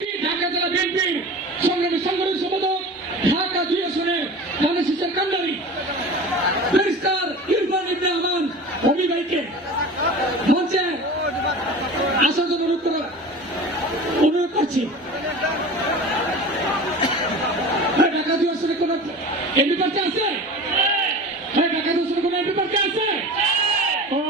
ঢাকা জেলা বিএনপির সংগ্রামী সংগঠন সম্পাদক ঢাকা দুই আসনের মানুষের কান্ডারি। ব্যারিস্টার ইরফান ইবনে আমান অমি ভাইকে মঞ্চে আসার জন্য অনুরোধ করা অনুরোধ করছি। ঢাকা দুই আসনে কোন এমপি প্রার্থী আছে? ভাই, ঢাকা দুই আসনে কোন এমপি প্রার্থী আছে? ও